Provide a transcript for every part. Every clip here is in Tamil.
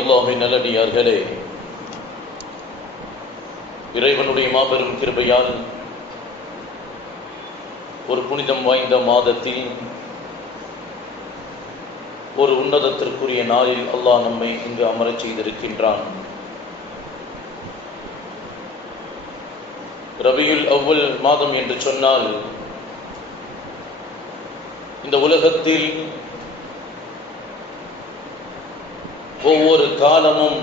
அல்லாஹ்வின் நல்லடியார்களே, இறைவனுடைய மாபெரும் கிருபையால் ஒரு புனிதம் வாய்ந்த மாதத்தில் ஒரு உன்னதத்திற்குரிய நாளில் அல்லாஹ் நம்மை இங்கு அமரச் செய்திருக்கின்றான். ரபியுல் அவ்வல் மாதம் என்று சொன்னால், இந்த உலகத்தில் ஒவ்வொரு காலமும்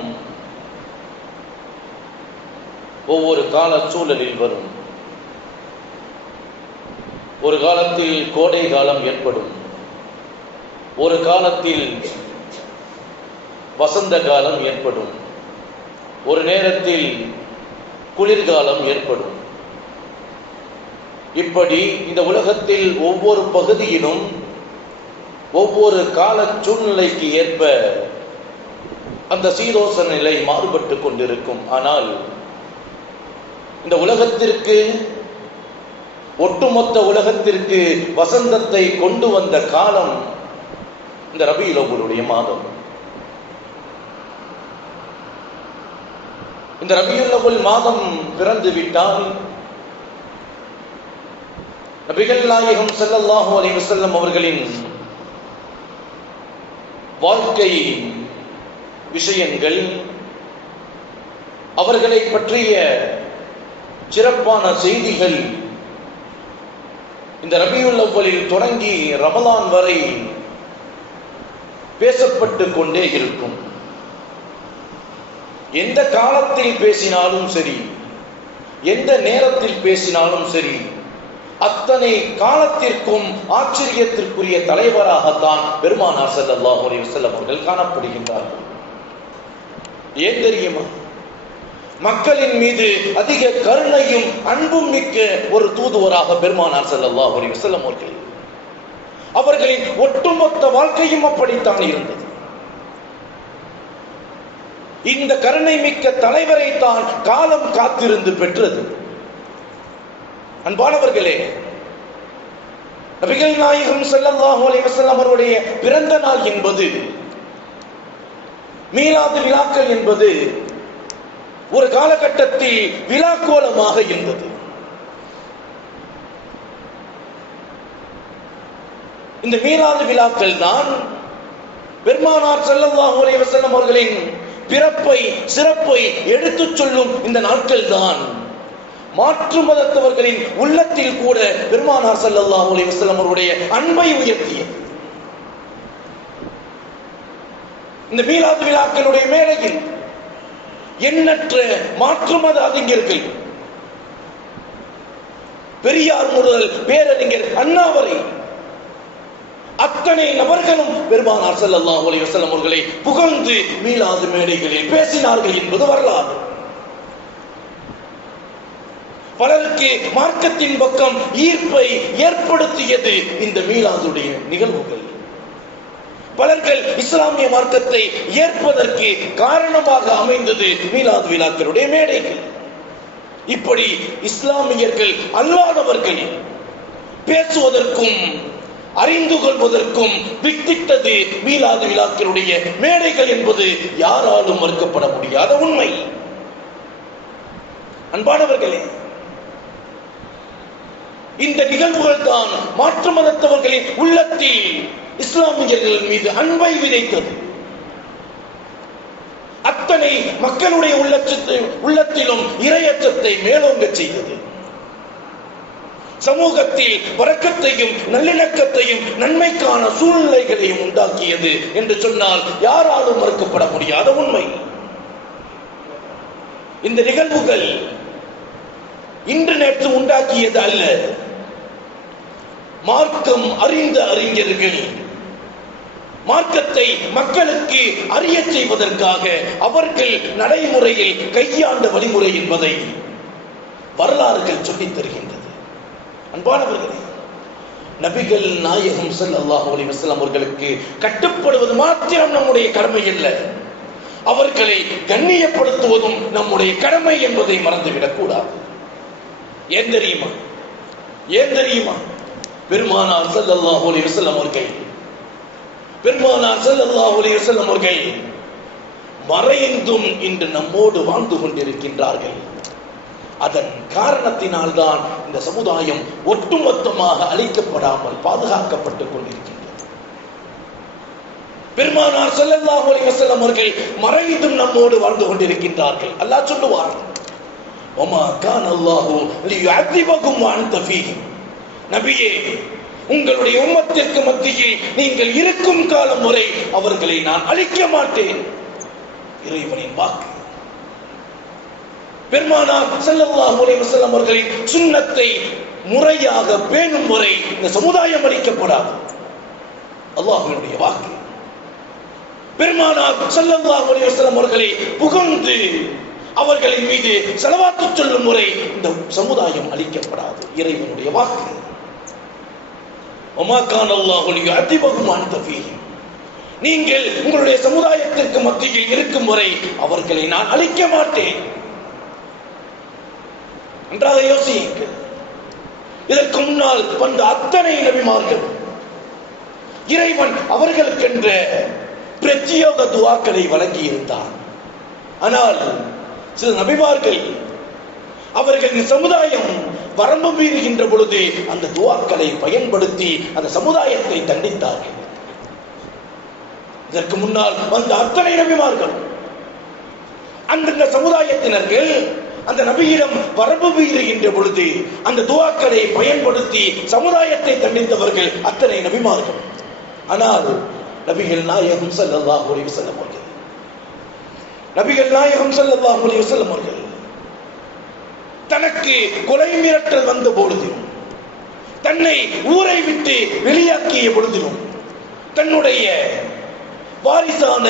ஒவ்வொரு கால சூழலில் வரும். ஒரு காலத்தில் கோடை காலம் ஏற்படும், ஒரு காலத்தில் வசந்த காலம் ஏற்படும், ஒரு நேரத்தில் குளிர்காலம் ஏற்படும். இப்படி இந்த உலகத்தில் ஒவ்வொரு பகுதியிலும் ஒவ்வொரு கால சூழ்நிலைக்கு ஏற்ப அந்த சீதோஷ நிலை மாறுபட்டு கொண்டிருக்கும். ஆனால் இந்த உலகத்திற்கு, ஒட்டுமொத்த உலகத்திற்கு வசந்தத்தை கொண்டு வந்த காலம் இந்த ரபியுல் அவ்வலுடைய மாதம். இந்த ரபியுல் அவ்வல் மாதம் பிறந்து விட்டால் நபிகள் நாயகம் ஸல்லல்லாஹு அலைஹி வஸல்லம் அவர்களின் வாழ்க்கை விஷயங்கள், அவர்களை பற்றிய சிறப்பான செய்திகள் இந்த ரபியுல் அவ்வலில் தொடங்கி ரமலான் வரை பேசப்பட்டு கொண்டே இருக்கும். எந்த காலத்தில் பேசினாலும் சரி, எந்த நேரத்தில் பேசினாலும் சரி, அத்தனை காலத்திற்கும் ஆச்சரியத்திற்குரிய தலைவராகத்தான் பெருமானார் ஸல்லல்லாஹு அலைஹி வஸல்லம் அவர்கள் காணப்படுகின்றார்கள். ஏன் தெரியுமா? மக்களின் மீது அதிக கருணையும் அன்பும் மிக்க ஒரு தூதுவராக பெருமானார் ஸல்லல்லாஹு அலைஹி வஸல்லம் அவர்கள், அவர்களின் ஒட்டுமொத்த வாழ்க்கையும் அப்படித்தான் இருந்தது. இந்த கருணை மிக்க தலைவரை தான் காலம் காத்திருந்து பெற்றது. அன்பானவர்களே, நபிகள் நாயகம் ஸல்லல்லாஹு அலைஹி வஸல்லம் அவருடைய பிறந்த நாள் என்பது, மீலாது விழாக்கள் என்பது ஒரு காலகட்டத்தில் விழாக்கோலமாக இருந்தது. இந்த மீலாது விழாக்கள் தான் பெருமானார் ஸல்லல்லாஹு அலைஹி வஸல்லம் அவர்களின் பிறப்பை, சிறப்பை எடுத்துச் சொல்லும் இந்த நாட்கள் தான் மாற்று மதத்தவர்களின் உள்ளத்தில் கூட பெருமானார் ஸல்லல்லாஹு அலைஹி வஸல்லம் அவருடைய அன்பை உயர்த்தியது. இந்த மீலாது விழாக்களுடைய மேடையில் எண்ணற்ற மாற்று மத அறிஞர்கள், பெரியார் முதல் பேரறிஞர் அண்ணா வரை அத்தனை நபர்களும் பெருமானார் ஸல்லல்லாஹு அலைஹி வஸல்லம் அவர்களை புகழ்ந்து மீலாது மேடைகளில் பேசினார்கள் என்பது வரலாறு. பலருக்கு மார்க்கத்தின் பக்கம் ஈர்ப்பை ஏற்படுத்தியது இந்த மீலாதுடைய நிகழ்வுகள். பலர்கள் இஸ்லாமிய மார்க்கத்தை ஏற்பதற்கு காரணமாக அமைந்தது மீலாது விழாக்களுடைய மேடைகள். இப்படி இஸ்லாமியர்கள் அல்லாதவர்கள் பேசுவதற்கும் அறிந்து கொள்வதற்கும் வித்திட்டது மீலாது விழாக்களுடைய மேடைகள் என்பது யாராலும் மறுக்கப்பட முடியாத உண்மை. அன்பானவர்களே, இந்த நிகழ்வுகள் தான் மாற்று மதத்தவர்களின் உள்ளத்தில் இஸ்லாமியர்கள் மீது அன்பை விதைத்தது. அத்தனை மக்களுடைய உள்ளத்திலும் இறையச்சத்தை மேலோங்க செய்தது. சமூகத்தில் பரக்கத்தையும் நல்லிணக்கத்தையும் நன்மைக்கான சூழ்நிலைகளையும் உண்டாக்கியது என்று சொன்னால் யாராலும் மறுக்கப்பட முடியாத உண்மை. இந்த நிகழ்வுகள் இன்று நேற்று உண்டாக்கியது அல்ல. மார்க்கம் அறிந்த அறிஞர்கள் மார்க்கத்தை மக்களுக்கு அறிய செய்வதற்காக அவர்கள் நடைமுறையில் கையாண்ட வழிமுறை என்பதை வரலாறுகள் சொல்லித் தருகின்றது. அன்பானவர்களே, நபிகள் நாயகம் ஸல்லல்லாஹு அலைஹி வஸல்லம் அவர்களுக்கு கட்டுப்படுவது மாத்திரம் நம்முடைய கடமை அல்ல, அவர்களை கண்ணியப்படுத்துவதும் நம்முடைய கடமை என்பதை மறந்துவிடக் கூடாது. ஏன் தெரியுமா? பெருமானார் ஸல்லல்லாஹு அலைஹி வஸல்லம் அவர்கள் மறைந்தும் இன்று நம்மோடு வாழ்ந்து கொண்டிருக்கின்றார்கள். அதன் காரணத்தினால்தான் இந்த சமுதாயம் ஒட்டுமொத்தமாக அழிக்கப்படாமல் பாதுகாக்கப்பட்டுக் கொண்டிருக்கின்றது. பெருமானார் ஸல்லல்லாஹு அலைஹி வஸல்லம் அவர்கள் மறைந்தும் நம்மோடு வாழ்ந்து கொண்டிருக்கின்றார்கள். அல்லாஹ் சொல்லுவார், வமா கான அல்லாஹு லியுஅذிபகும் வஅன்த ஃபீஹிம். நபியே, உங்களுடைய உம்மத்திற்கு மத்தியில் நீங்கள் இருக்கும் காலம் வரை அவர்களை நான் அழிக்க மாட்டேன். இறைவனின் வாக்கு. பெருமானார் ஸல்லல்லாஹு அலைஹி வஸல்லம் அவர்களின் சுன்னத்தை முறையாக பேணும் வரை இந்த சமுதாயம் அழிக்கப்படாது. அல்லாஹ்வுடைய வாக்கு. பெருமானார் ஸல்லல்லாஹு அலைஹி வஸல்லம் அவர்களை புகழ்ந்து அவர்களின் மீது ஸலவாத்து சொல்லும் முறை இந்த சமுதாயம் அழிக்கப்படாது. இறைவனுடைய வாக்கு. வமா கான அல்லாஹு லியுஅذிபகும் வஅன்த ஃபீஹிம். நீங்கள் உங்களுடைய சமுதாயத்திற்கு மத்தியில் இருக்கும் வரை அவர்களை நான் அழிக்க மாட்டேன். நன்றாக யோசியுங்கள். இதற்கு முன்னால் வந்த அத்தனை நபிமார்கள் இறைவன் அவர்களுக்கென்ற பிரத்யேக துஆக்களை வழங்கி இருந்தார். ஆனால் சில நபிமார்கள் அவர்களின் சமுதாயம் வரம்பு மீறுகின்ற பொழுது அந்த துஆக்களை பயன்படுத்தி அந்த சமுதாயத்தை தண்டித்தார்கள். இதற்கு முன்னால் வந்த அத்தனை நபிமார்கள் அந்தந்த சமுதாயத்தினர்கள் அந்த நபியிடம் வரம்பு மீறுகின்ற பொழுது அந்த துஆக்களை பயன்படுத்தி சமுதாயத்தை தண்டித்தவர்கள் அத்தனை நபிமார்கள். ஆனால் நபிகள் நாயகம் ஸல்லல்லாஹு அலைஹி வஸல்லம் அவர்கள் நபிகள் நாயகம் ஸல்லல்லாஹு அலைஹி வஸல்லம் அவர்கள் தனக்கு கொலை மிரட்டல் வந்த பொழுதிலும், தன்னை ஊரை விட்டு வெளியாக்கிய பொழுதிலும், தன்னுடைய வாரிசான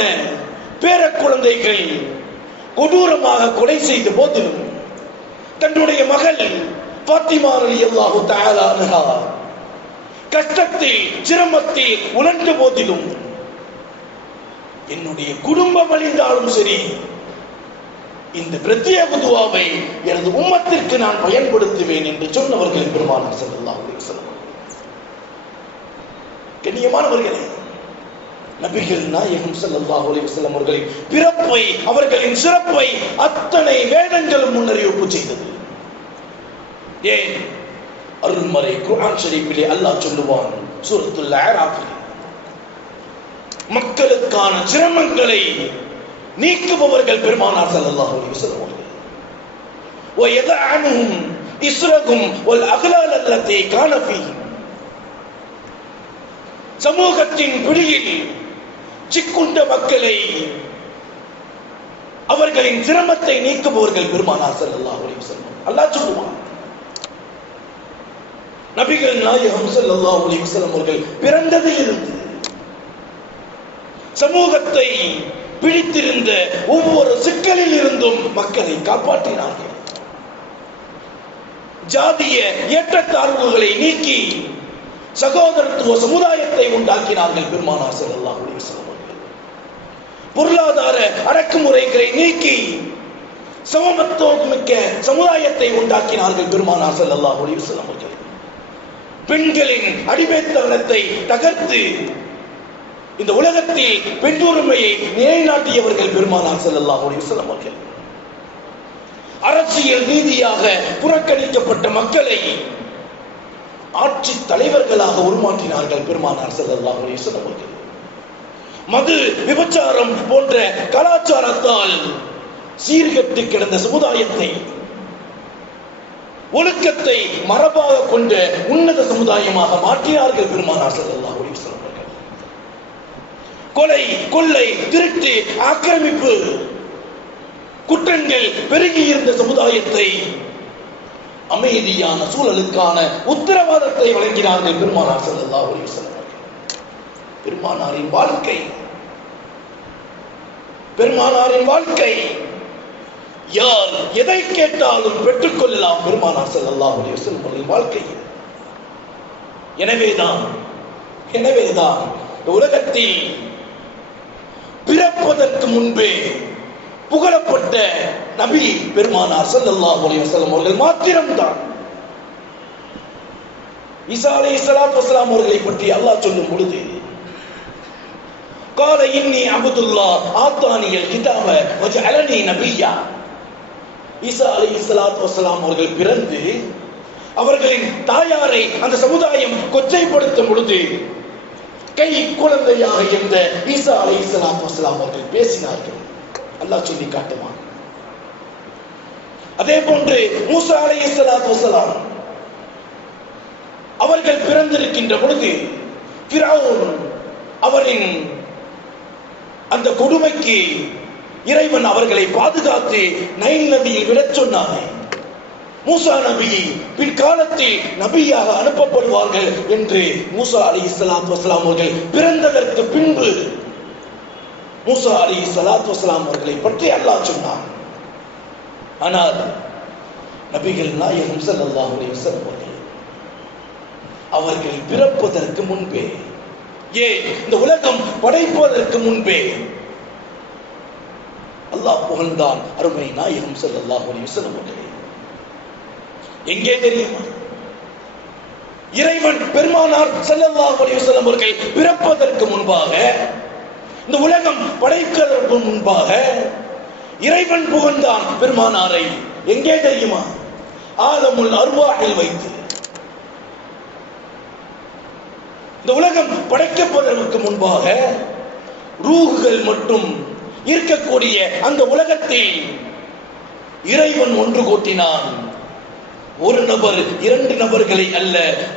பேர குழந்தைகள் கொடூரமாக கொலை செய்த போதிலும், தன்னுடைய மகள் ஃபாத்திமா ரலியல்லாஹு தஆலா அன்ஹா கஷ்டத்தில் சிரமத்தில் உழன்ற போதிலும், என்னுடைய குடும்பம் அழிந்தாலும் சரி இந்த பிரத்யேக துஆவை எனது உம்மத்திற்கு நான் பயன்படுத்துவேன் என்று சொன்னவர்கள் பெருமானார் ஸல்லல்லாஹு அலைஹி வஸல்லம். கண்ணியமானவர்களே, நபிகள் நாயகம் ஸல்லல்லாஹு அலைஹி வஸல்லம் அவர்களின் பிறப்பை, அவர்களின் சிறப்பை அத்தனை வேதங்களும் முன்னறிவிப்பு செய்தது. ஏன்? அருள்மறை குர்ஆன் ஷரீஃபிலே அல்லாஹ் சொல்லுவான் சூரத்துல் அராஃபில், மக்களுக்கான சிரமங்களை நீக்குபவர்கள் பெருமானார் ஸல்லல்லாஹு அலைஹி வஸல்லம் அவர்கள். وَيَضَعُ عَنْهُمْ إِصْرَهُمْ وَالْأَغْلَالَ الَّتِي كَانَتْ فِيهِمْ. சமூகத்தின் பிடியில் சிக்குண்ட மக்களை, அவர்களின் சிரமத்தை நீக்குபவர்கள் பெருமானார் ஸல்லல்லாஹு அலைஹி வஸல்லம். அல்லாஹ் சொல்லுவான், நபிகள் நாயகம் ஸல்லல்லாஹு அலைஹி வஸல்லம் அவர்கள் பிறந்ததிலிருந்து சமூகத்தை பிடித்திருந்த ஒவ்வொரு சிக்கலில் இருந்தும் மக்களை காப்பாற்றினார்கள். ஜாதிய ஏற்றத்தாழ்வுகளை நீக்கி சகோதரத்துவ சமுதாயத்தை உண்டாக்கினார்கள் பெருமானார் ஸல்லல்லாஹு அலைஹி வஸல்லம் அவர்கள். பொருளாதார அடக்குமுறைகளை நீக்கி சமத்துவமிக்க சமுதாயத்தை உண்டாக்கினார்கள் பெருமானார் ஸல்லல்லாஹு அலைஹி வஸல்லம் அவர்கள். பெண்களின் அடிமைத்தனத்தை தகர்த்து இந்த உலகத்தில் பெண்ணுரிமையை நிலைநாட்டியவர்கள் பெருமானார் ஸல்லல்லாஹு அலைஹி வஸல்லம் அவர்கள். அரசியல் ரீதியாக புறக்கணிக்கப்பட்ட மக்களை ஆட்சி தலைவர்களாக உருமாற்றினார்கள் பெருமானார் ஸல்லல்லாஹு அலைஹி வஸல்லம் அவர்கள். மது, விபச்சாரம் போன்ற கலாச்சாரத்தால் சீர்கெட்டு கிடந்த சமுதாயத்தை ஒழுக்கத்தை மரபாக கொண்ட உன்னத சமுதாயமாக மாற்றினார்கள் பெருமானார் ஸல்லல்லாஹு அலைஹி வஸல்லம் அவர்கள். கொலை, கொள்ளை, திருட்டு, ஆக்கிரமிப்பு குற்றங்கள் பெருகி இருந்த சமுதாயத்தை அமைதியான சூழலுக்கான உத்தரவாதத்தை வழங்கினார்கள் பெருமானார் ஸல்லல்லாஹு அலைஹி வஸல்லம் அவர்கள். பெருமானாரின் வாழ்க்கை, பெருமானாரின் வாழ்க்கை யார் எதை கேட்டாலும் பெற்றுக்கொள்ளலாம் பெருமானார் ஸல்லல்லாஹு அலைஹி வஸல்லம் அவர்களின் வாழ்க்கை. எனவேதான் உலகத்தில் பிறப்பதற்கு முன்பே புகழப்பட்ட நபி பெருமானார் ஸல்லல்லாஹு அலைஹி வஸல்லம் அவர்கள் மாத்திரம்தான். ஈசா அலைஹிஸ்ஸலாத்து வஸ்ஸலாம் அவர்களை பற்றி அல்லாஹ் சொல்லும் பொழுது قال إني عبد الله آتاني الكتاب وجعلني نبيا. ஈசா அலைஹிஸ்ஸலாத்து வஸ்ஸலாம் அவர்கள் பிறந்து அவர்களின் தாயாரை அந்த சமுதாயம் கொச்சைப்படுத்தும் பொழுது கை குழந்தையாக இருந்த ஈசா அலைஹிஸ்ஸலாத்து வஸ்ஸலாம் அவர்கள் பேசினார்கள். அல்லாஹ் சொல்லி காட்டுவான். அதே போன்று மூசா அலைஹிஸ்ஸலாத்து வஸ்ஸலாம் அவர்கள் பிறந்திருக்கின்ற பொழுது ஃபிரௌன் அவரின் அந்த கொடுமைக்கு இறைவன் அவர்களை பாதுகாத்து நைல் நதியில் விடச் சொன்னானே. மூசா நபி பிற்காலத்தில் நபியாக அனுப்பப்படுவார்கள் என்று மூசா அலைஹிஸ்ஸலாத்து வஸ்ஸலாம் அவர்கள் பிறந்ததற்கு பின்பு மூசா அலைஹிஸ்ஸலாத்து வஸ்ஸலாம் அவர்களை பற்றி அல்லாஹ் சொன்னான். ஆனால் நபிகள் நாயகம் ஸல்லல்லாஹு அலைஹி வஸல்லம் அவர்கள் பிறப்பதற்கு முன்பே, இந்த உலகம் படைப்பதற்கு முன்பே அல்லாஹ் புகழ்ந்தான் அருமை நாயகம் ஸல்லல்லாஹு அலைஹி வஸல்லம் அவர்களே. எங்கே தெரியுமா? இறைவன் பெருமானார் ஸல்லல்லாஹு அலைஹி வஸல்லம் அவர்கள் பிறப்பதற்கு முன்பாக, இந்த உலகம் படைப்பதற்கு முன்பாக இறைவன் புகழ்ந்தான் பெருமானாரை. எங்கே தெரியுமா? ஆலமுல் அர்வாஹில் வைத்து. இந்த உலகம் படைக்கப்படுவதற்கு முன்பாக ரூஹுகள் மட்டும் இருக்கக்கூடிய அந்த உலகத்தில் இறைவன் ஒன்று கூட்டினான். ஒரு நபர், இரண்டு நபர்களை அல்ல,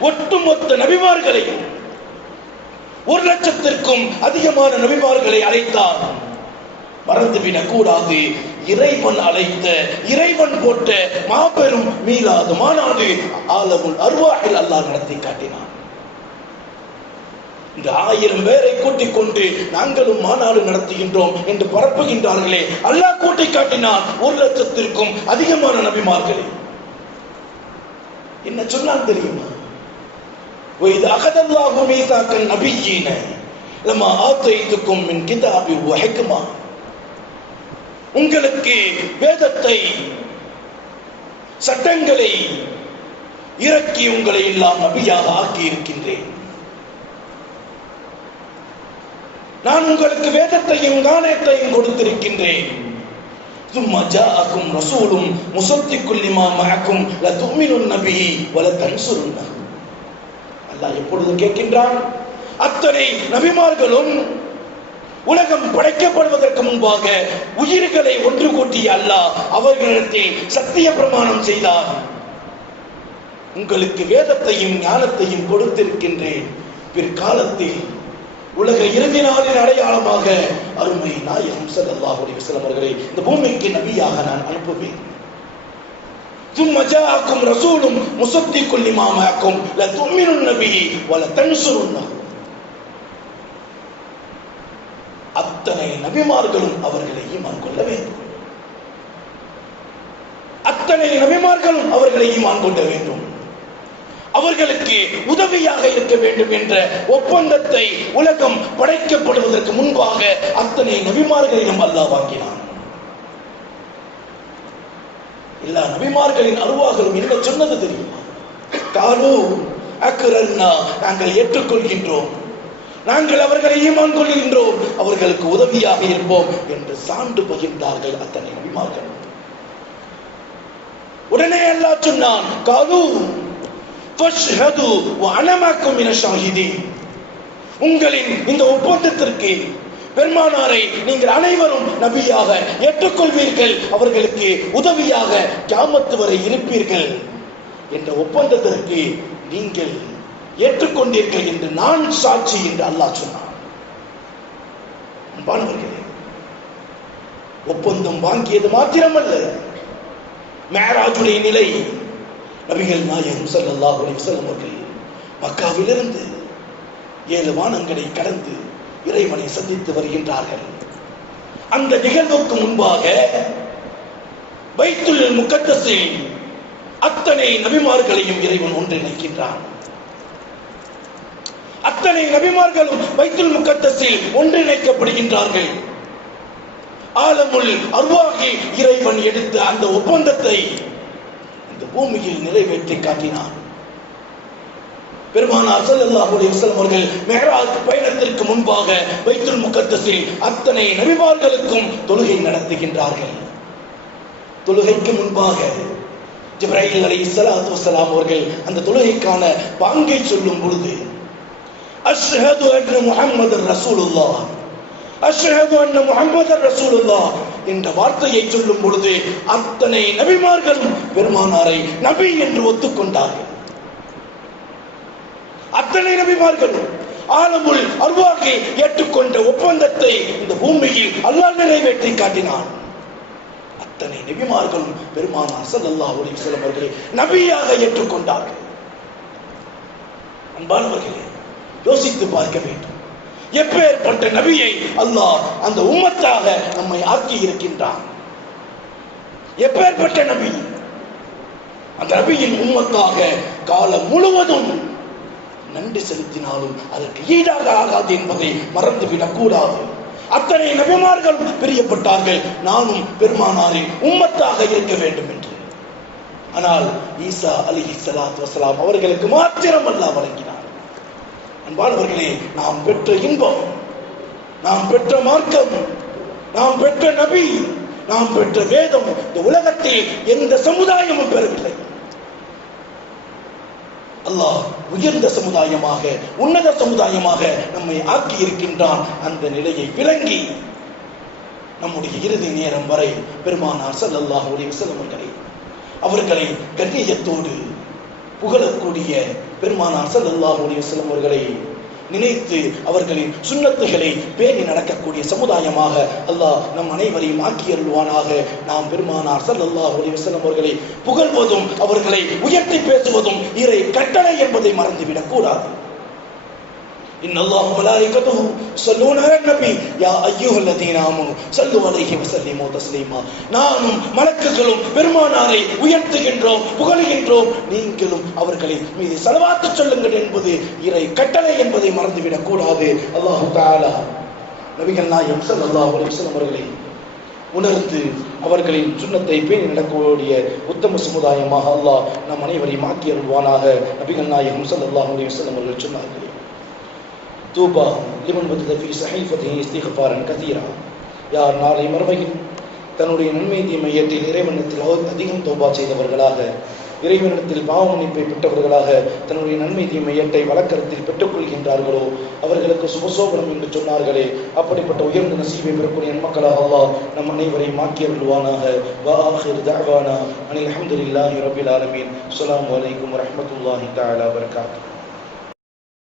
ஒட்டுமொத்த நபிமார்களை, 1,00,000க்கும் அதிகமான நபிமார்களை அழைத்தான். மறந்துவிடக் கூடாது, இறைவன் அழைத்த, இறைவன் போட்ட மாபெரும் மீலாது மாநாடு ஆலமுல் அர்வாஹில் அல்லாஹ் நடத்தி காட்டினான். இந்த 1000 பேரை கூட்டிக் கொண்டு நாங்களும் மாநாடு நடத்துகின்றோம் என்று பரப்புகின்றார்களே, அல்லாஹ் கூட்டி காட்டினான் 1,00,000க்கும் அதிகமான நபிமார்களை. என்ன சொன்னான் தெரியுமா? وَإِذْ أَخَذَ اللَّهُ مِيثَاقَ النَّبِيِّينَ لَمَا آتَيْتُكُم مِّن كِتَابٍ وَحِكْمَةٍ. உங்களுக்கு வேதத்தை, சட்டங்களை இறக்கி உங்களை எல்லாம் நபியாக ஆக்கி இருக்கின்றேன். நான் உங்களுக்கு வேதத்தையும் ஞானத்தையும் கொடுத்திருக்கின்றேன். ثُمَّ جَاءَكُمْ رَسُولٌ مُصَدِّقٌ لِمَا مَعَكُمْ لَتُؤْمِنُنَّ بِهِ وَلَتَنْصُرُنَّهُ. அல்லாஹ் எப்பொழுது கேட்கின்றான்? அத்தனை நபிமார்களும் உலகம் படைக்கப்படுவதற்கு முன்பாக உயிர்களை ஒன்று கூட்டிய அல்லாஹ் அவர்களிடத்தில் சத்திய பிரமாணம் செய்தார். உங்களுக்கு வேதத்தையும் ஞானத்தையும் கொடுத்திருக்கின்றேன். பிற்காலத்தில் உலக இறுதி நாளின் அடையாளமாக அருமை நாயகம் ஸல்லல்லாஹு அலைஹி வஸல்லம் அவர்களை இந்த பூமிக்கு நபியாக நான் அனுப்புவேன். ثُمَّ جَاءَكُمْ رَسُولٌ مُصَدِّقٌ لِمَا مَعَكُمْ لَتُؤْمِنُنَّ بِهِ وَلَتَنْصُرُنَّهُ. அத்தனை நபிமார்களும் அவர்களை ஈமான் கொள்ள வேண்டும். அத்தனை நபிமார்களும் அவர்களை ஈமான் கொள்ள வேண்டும். அவர்களுக்கு உதவியாக இருக்க வேண்டும் என்ற ஒப்பந்தத்தை உலகம் படைக்கப்படுவதற்கு முன்பாக அத்தனை நபிமார்களிடம் அல்லாஹ் வாங்கினான். எல்லா நபிமார்களின் அருவாகளும் என்ன சொன்னது தெரியுமா? காலு அக்ரன்னா, நாங்கள் ஏற்றுக்கொள்கின்றோம், நாங்கள் அவர்களை ஈமான் கொள்கின்றோம், அவர்களுக்கு உதவியாக இருப்போம் என்று சான்று பகிர்ந்தார்கள் அத்தனை நபிமார்கள். உடனே அல்லாஹ் சொன்னான், காலு ஃபஷ்ஹது வ அனா மஅக்கும் மினஷ் ஷாஹிதீன். உங்களின் இந்த ஒப்பந்தத்திற்கு பெருமானாரை நீங்கள் அனைவரும் நபியாக ஏற்றுக்கொள்வீர்கள், அவர்களுக்கு உதவியாக கியாமத் வரை இருப்பீர்கள் என்ற ஒப்பந்தத்திற்கு நீங்கள் ஏற்றுக்கொண்டீர்கள் என்று நான் சாட்சி என்று அல்லாஹ் சொன்னான். அன்பானவர்களே, ஒப்பந்தம் வாங்கியது மாத்திரமல்ல, மேராஜுடைய நிலை, நபிகள் நாயகம் ஸல்லல்லாஹு அலைஹி வஸல்லம் அவர்கள் மக்காவிலிருந்து 7 வானங்களை கடந்து இறைவனை சந்தித்து வருகின்றார்கள். அந்த நிகழ்வுக்கு முன்பாக பைத்துல் முகத்தஸில் அத்தனை நபிமார்களையும் இறைவன் ஒன்றிணைக்கின்றான். அத்தனை நபிமார்களும் பைத்துல் முகத்தஸில் ஒன்றிணைக்கப்படுகின்றார்கள். ஆலமுல் அர்வாஹி இறைவன் எடுத்த அந்த ஒப்பந்தத்தை இந்த பூமியில் நிறைவேற்றி காட்டினான். பெருமானார் ஸல்லல்லாஹு அலைஹி வஸல்லம் அவர்கள் மிஅராஜ் பயணத்திற்கு முன்பாக பைத்துல் முகத்தஸில் அத்தனை நபிமார்களுக்கும் தொழுகை நடத்துகின்றார்கள். தொழுகைக்கு முன்பாக ஜிப்ரீல் அலைஹிஸ்ஸலாத்து வஸலாம் அவர்கள் அந்த தொழுகைக்கான பாங்கை சொல்லும் பொழுது அஷ்ஹது அன்ன முஹம்மதர் ரசூலுல்லாஹ், அஷ்ஹது அன்ன முஹம்மதர் ரசூலுல்லாஹ் என்ற வார்த்தையை சொல்லும் பொழுது அத்தனை நபிமார்களும் பெருமானாரை நபி என்று ஒத்துக்கொண்டார்கள். அத்தனை நபிமார்களும் ஆலமுல் அர்வாஹை ஏற்றுக்கொண்ட ஒப்பந்தத்தை இந்த பூமியில் அல்லாஹ் நிறைவேற்றி காட்டினான். அத்தனை நபிமார்களும் பெருமானார் ஸல்லல்லாஹு அலைஹி வஸல்லம் அவர்களை நபியாக ஏற்றுக்கொண்டார்கள். அன்பானவர்களே, யோசித்து பார்க்க வேண்டும். எப்பேற்பட்ட நபியை அல்லாஹ் அந்த உம்மத்தாக நம்மை ஆக்கி இருக்கின்றான். எப்பேற்பட்ட நபி! அந்த நபியின் உம்மத்தாக காலம் முழுவதும் நன்றி செலுத்தினாலும் அதற்கு ஈடாக ஆகாது என்பதை மறந்துவிடக் கூடாது. அத்தனை நபிமார்கள் பிரியப்பட்டார்கள், நானும் பெருமானாரின் உம்மத்தாக இருக்க வேண்டும் என்று. ஆனால் ஈசா அலைஹிஸ்ஸலாத்து வஸலாம் அவர்களுக்கு மாத்திரம் அல்லாஹ் வழங்கினார். அன்பானவர்களே, நாம் பெற்ற இன்பம், நாம் பெற்ற மார்க்கம், நாம் பெற்ற நபி, நாம் பெற்ற வேதம் இந்த உலகத்தில் எந்த சமுதாயமும் பெறவில்லை. அல்லாஹ் உயர்ந்த சமுதாயமாக, உன்னத சமுதாயமாக நம்மை ஆக்கி இருக்கின்றான். அந்த நிலையை விளங்கி நம்முடைய இறுதி நேரம் வரை பெருமானார் ஸல்லல்லாஹு அலைஹி வஸல்லம் அவர்களை கண்ணியத்தோடு புகழக்கூடிய பெருமானார் ஸல்லல்லாஹு அலைஹி வஸல்லம் அவர்களை நினைத்து அவர்களின் சுன்னத்துகளை பேணி நடக்கக்கூடிய சமுதாயமாக அல்லாஹ் நம் அனைவரையும் ஆக்கியருள்வானாக. நாம் பெருமானார் ஸல்லல்லாஹு அலைஹி வஸல்லம் அவர்களை புகழ்வதும் அவர்களை உயர்த்தி பேசுவதும் இறை கட்டளை என்பதை மறந்துவிடக் கூடாது. இன்னல்லாஹு மலாயிகத்துஹு ஸல்லூன அலன் நபி யா அய்யுஹல்லதீன ஆமனு ஸல்லு அலைஹி வஸல்லிமு தஸ்லீமா. நானும் மலக்குகளும் பெருமானாரை உயர்த்துகின்றோம், புகழுகின்றோம், நீங்களும் அவர்களை மீது ஸலவாத் சொல்லுங்கள் என்பது இறை கட்டளை என்பதை மறந்துவிடக் கூடாது. அல்லாஹ் தஆலா நபிகள் நாயகம் ஸல்லல்லாஹு அலைஹி வஸல்லம் அவர்களை உணர்ந்து அவர்களின் சுன்னத்தை பேணி நடக்கக்கூடிய உத்தம சமுதாயமாக அல்லாஹ் நம் அனைவரையும் ஆக்கி அருள்வானாக. நபிகள் நாயகம் ஸல்லல்லாஹு அலைஹி வஸல்லம் அவர்கள் சொன்னார்கள், தூபா லிமன் வஜத ஃபீ ஸஹீஃபதிஹி இஸ்திக்ஃபாரன் கதீரா. யார் நாளை மறுமையில் தன்னுடைய நன்மை தீமையத்தில் இறைவனிடத்தில் அதிகம் தௌபா செய்தவர்களாக, இறைவனிடத்தில் பாவ மன்னிப்பை பெற்றவர்களாக தன்னுடைய நன்மை தீமையத்தை வழக்கத்தில் பெற்றுக்கொள்கின்றார்களோ அவர்களுக்கு சுபசோபனம் என்று சொன்னார்களே, அப்படிப்பட்ட உயர்ந்த நசீபை பெறக்கூடிய நன்மக்களாக அல்லாஹ் நம் அனைவரையும் ஆக்கி அருள்வானாக. வ ஆகிரு தஅவானா அனில் ஹம்துலில்லாஹி ரப்பில் ஆலமீன். அஸ்ஸலாமு அலைக்கும் வரஹ்மத்துல்லாஹி தஆலா வபரகாத்துஹு.